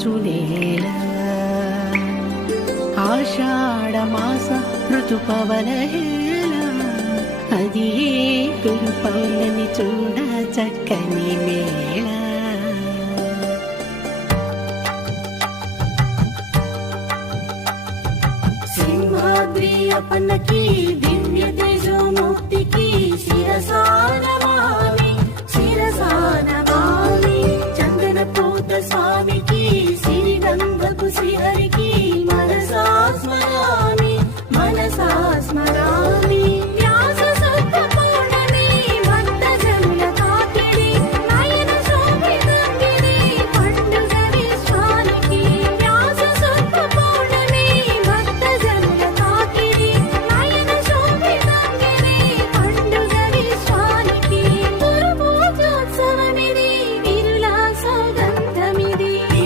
చునేల ఆషాఢమాస ఋతుపవనహేళ అది గురు పౌర్ణమి చూడ చక్కని మేళ సింహాద్రి అప్పన్నకి దివ్య తేజోమూర్తికి శిరసానమామి చందన పూత స్వామికి